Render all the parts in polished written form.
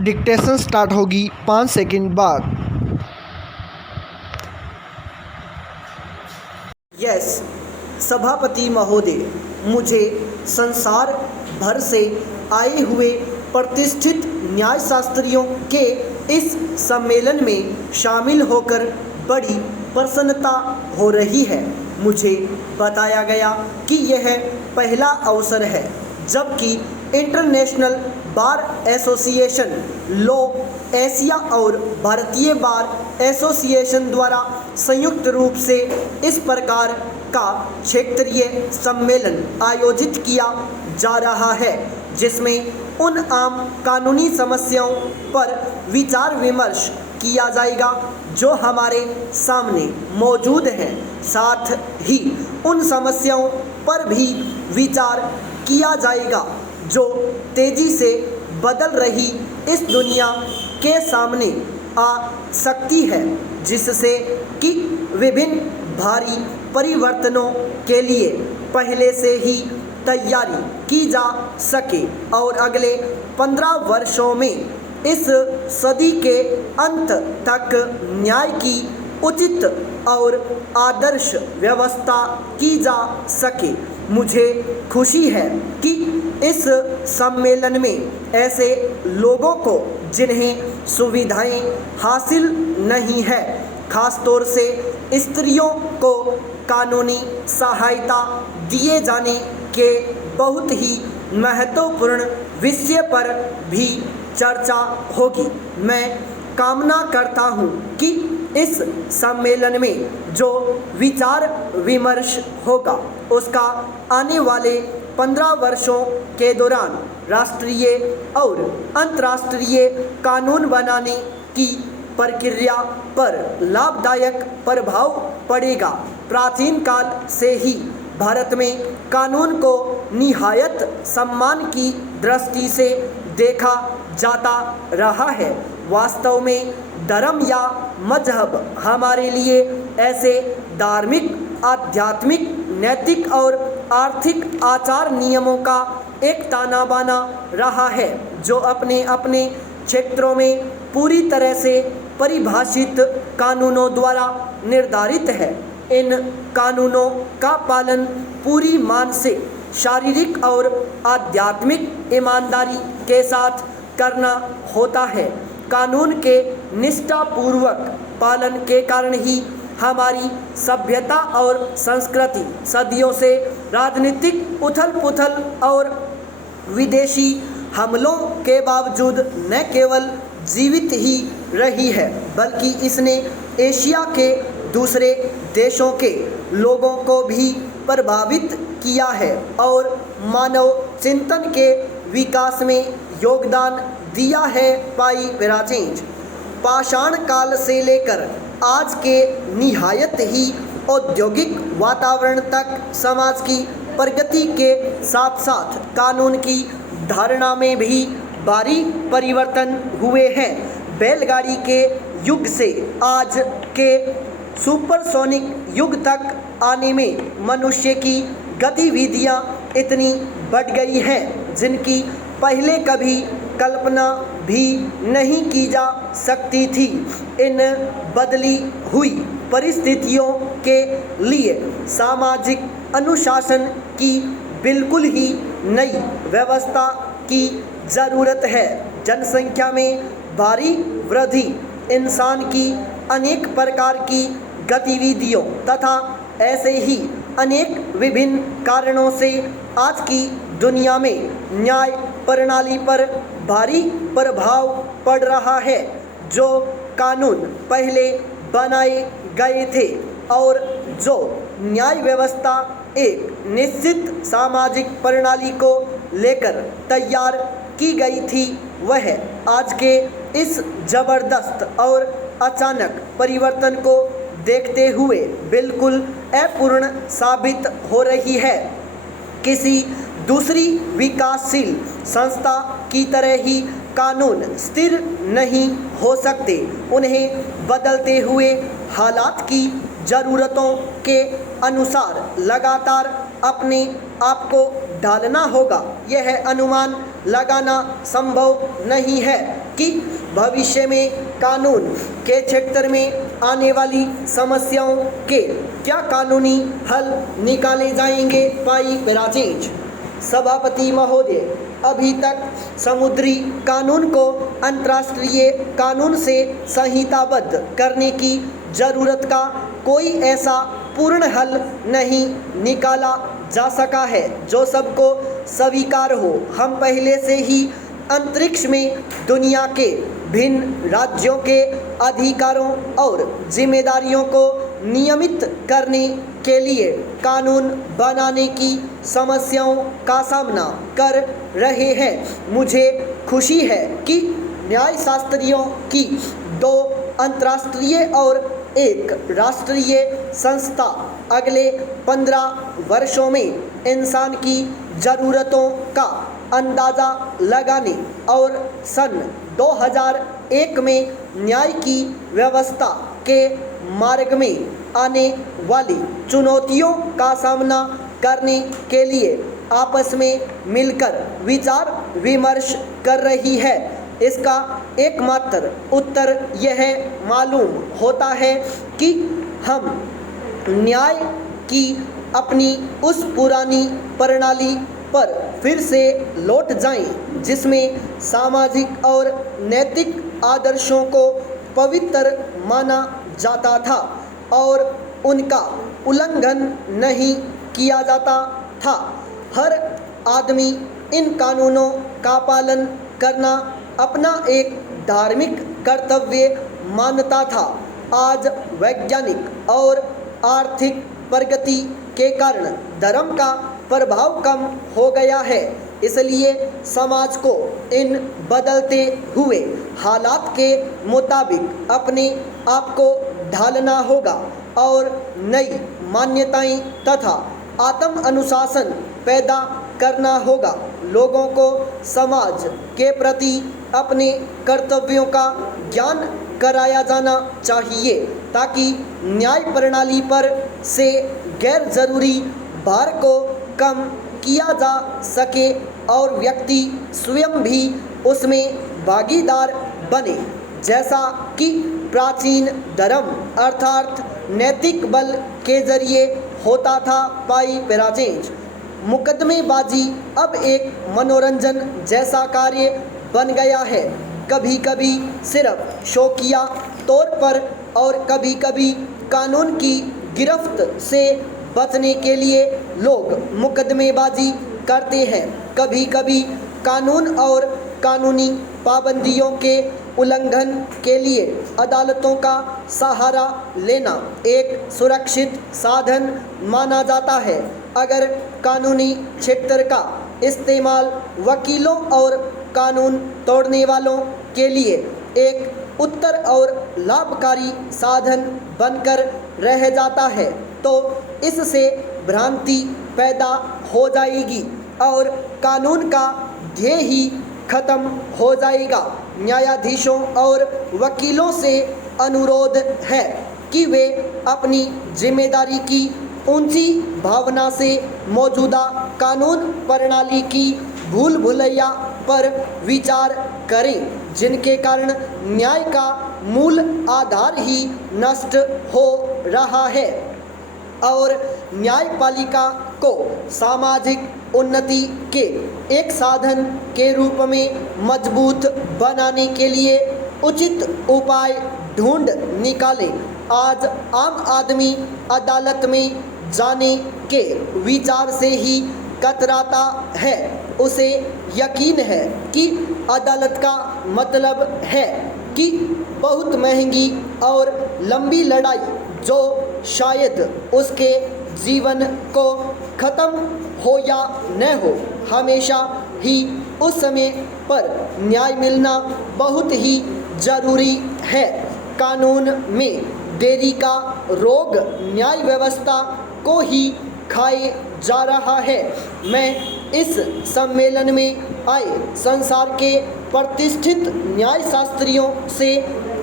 Dictation start होगी 5 second बाद। Yes सभापति महोदय, मुझे संसार भर से आए हुए प्रतिष्ठित न्यायशास्त्रियों के इस सम्मेलन में शामिल होकर बड़ी प्रसन्नता हो रही है। मुझे बताया गया कि यह पहला अवसर है जबकि international bar association law Asia और भारतीय बार एसोसिएशन द्वारा संयुक्त रूप से इस प्रकार का क्षेत्रीय सम्मेलन आयोजित किया जा रहा है जिसमें उन आम कानूनी समस्याओं पर विचार विमर्श किया जाएगा जो हमारे सामने मौजूद हैं। साथ ही उन समस्याओं पर भी विचार किया जाएगा जो तेजी से बदल रही इस दुनिया के सामने आ सकती है, जिससे कि विभिन्न भारी परिवर्तनों के लिए पहले से ही तैयारी की जा सके और अगले 15 वर्षों में इस सदी के अंत तक न्याय की उचित और आदर्श व्यवस्था की जा सके। मुझे खुशी है कि इस सम्मेलन में ऐसे लोगों को जिन्हें सुविधाएं हासिल नहीं है, खासतौर से स्त्रियों को कानूनी सहायता दिए जाने के बहुत ही महत्वपूर्ण विषय पर भी चर्चा होगी। मैं कामना करता हूं कि इस सम्मेलन में जो विचार विमर्श होगा उसका आने वाले 15 वर्षों के दौरान राष्ट्रीय और अंतर्राष्ट्रीय कानून बनाने की प्रक्रिया पर लाभदायक प्रभाव पड़ेगा। प्राचीन काल से ही भारत में कानून को निहायत सम्मान की दृष्टि से देखा जाता रहा है। वास्तव में धर्म या मजहब हमारे लिए ऐसे धार्मिक, आध्यात्मिक, नैतिक और आर्थिक आचार नियमों का एक ताना बाना रहा है जो अपने अपने क्षेत्रों में पूरी तरह से परिभाषित कानूनों द्वारा निर्धारित है। इन कानूनों का पालन पूरी मानसिक, शारीरिक और आध्यात्मिक ईमानदारी के साथ करना होता है। कानून के निष्ठापूर्वक पालन के कारण ही हमारी सभ्यता और संस्कृति सदियों से राजनीतिक उथल-पुथल और विदेशी हमलों के बावजूद न केवल जीवित ही रही है बल्कि इसने एशिया के दूसरे देशों के लोगों को भी प्रभावित किया है और मानव चिंतन के विकास में योगदान दिया है। प्राचीन पाषाण काल से लेकर आज के निहायत ही औद्योगिक वातावरण तक समाज की प्रगति के साथ साथ कानून की धारणा में भी भारी परिवर्तन हुए हैं। बैलगाड़ी के युग से आज के सुपरसोनिक युग तक आने में मनुष्य की गतिविधियां इतनी बढ़ गई हैं जिनकी पहले कभी कल्पना भी नहीं की जा सकती थी। इन बदली हुई परिस्थितियों के लिए सामाजिक अनुशासन की बिल्कुल ही नई व्यवस्था की ज़रूरत है। जनसंख्या में भारी वृद्धि, इंसान की अनेक प्रकार की गतिविधियों तथा ऐसे ही अनेक विभिन्न कारणों से आज की दुनिया में न्याय प्रणाली पर भारी प्रभाव पड़ रहा है। जो कानून पहले बनाए गए थे और जो न्याय व्यवस्था एक निश्चित सामाजिक प्रणाली को लेकर तैयार की गई थी, वह आज के इस जबरदस्त और अचानक परिवर्तन को देखते हुए बिल्कुल अपूर्ण साबित हो रही है। किसी दूसरी विकासशील संस्था की तरह ही कानून स्थिर नहीं हो सकते। उन्हें बदलते हुए हालात की ज़रूरतों के अनुसार लगातार अपने आप को ढालना होगा। यह अनुमान लगाना संभव नहीं है कि भविष्य में कानून के क्षेत्र में आने वाली समस्याओं के क्या कानूनी हल निकाले जाएंगे। पाई पेराचेंज। सभापति महोदय, अभी तक समुद्री कानून को अंतर्राष्ट्रीय कानून से संहिताबद्ध करने की जरूरत का कोई ऐसा पूर्ण हल नहीं निकाला जा सका है जो सबको स्वीकार हो। हम पहले से ही अंतरिक्ष में दुनिया के भिन्न राज्यों के अधिकारों और जिम्मेदारियों को नियमित करने के लिए कानून बनाने की समस्याओं का सामना कर रहे हैं। मुझे खुशी है कि न्यायशास्त्रियों की 2 अंतर्राष्ट्रीय और एक राष्ट्रीय संस्था अगले 15 वर्षों में इंसान की ज़रूरतों का अंदाज़ा लगाने और सन 2001 में न्याय की व्यवस्था के मार्ग में आने वाली चुनौतियों का सामना करने के लिए आपस में मिलकर विचार विमर्श कर रही है। इसका एकमात्र उत्तर यह मालूम होता है कि हम न्याय की अपनी उस पुरानी प्रणाली पर फिर से लौट जाएं, जिसमें सामाजिक और नैतिक आदर्शों को पवित्र माना जाता था और उनका उल्लंघन नहीं किया जाता था। हर आदमी इन कानूनों का पालन करना अपना एक धार्मिक कर्तव्य मानता था। आज वैज्ञानिक और आर्थिक प्रगति के कारण धर्म का प्रभाव कम हो गया है, इसलिए समाज को इन बदलते हुए हालात के मुताबिक अपने आप को ढालना होगा और नई मान्यताएं तथा आत्म अनुशासन पैदा करना होगा। लोगों को समाज के प्रति अपने कर्तव्यों का ज्ञान कराया जाना चाहिए ताकि न्याय प्रणाली पर से गैर जरूरी भार को कम किया जा सके और व्यक्ति स्वयं भी उसमें भागीदार बने, जैसा कि प्राचीन धर्म अर्थात नैतिक बल के जरिए होता था। पाई पेराचेंज। मुकदमेबाजी अब एक मनोरंजन जैसा कार्य बन गया है, कभी कभी सिर्फ शौकिया तौर पर और कभी कभी कानून की गिरफ्त से बचने के लिए लोग मुकदमेबाजी करते हैं। कभी कभी कानून और कानूनी पाबंदियों के उल्लंघन के लिए अदालतों का सहारा लेना एक सुरक्षित साधन माना जाता है। अगर कानूनी क्षेत्र का इस्तेमाल वकीलों और कानून तोड़ने वालों के लिए एक उत्तर और लाभकारी साधन बनकर रह जाता है तो इससे भ्रांति पैदा हो जाएगी और कानून का ध्येय ही खत्म हो जाएगा। न्यायाधीशों और वकीलों से अनुरोध है कि वे अपनी जिम्मेदारी की ऊंची भावना से मौजूदा कानून प्रणाली की भूल भुलैया पर विचार करें, जिनके कारण न्याय का मूल आधार ही नष्ट हो रहा है और न्यायपालिका को सामाजिक उन्नति के एक साधन के रूप में मजबूत बनाने के लिए उचित उपाय ढूंढ निकालें। आज आम आदमी अदालत में जाने के विचार से ही कतराता है। उसे यकीन है कि अदालत का मतलब है कि बहुत महंगी और लंबी लड़ाई जो शायद उसके जीवन को ख़त्म हो या न हो, हमेशा ही उस समय पर न्याय मिलना बहुत ही ज़रूरी है। कानून में देरी का रोग न्याय व्यवस्था को ही खाए जा रहा है। मैं इस सम्मेलन में आए संसार के प्रतिष्ठित न्यायशास्त्रियों से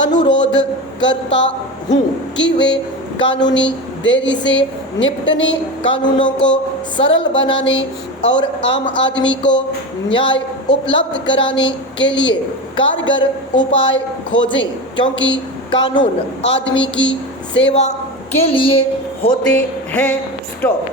अनुरोध करता हूँ कि वे कानूनी देरी से निपटने, कानूनों को सरल बनाने और आम आदमी को न्याय उपलब्ध कराने के लिए कारगर उपाय खोजें, क्योंकि कानून आदमी की सेवा के लिए होते हैं। स्टॉप।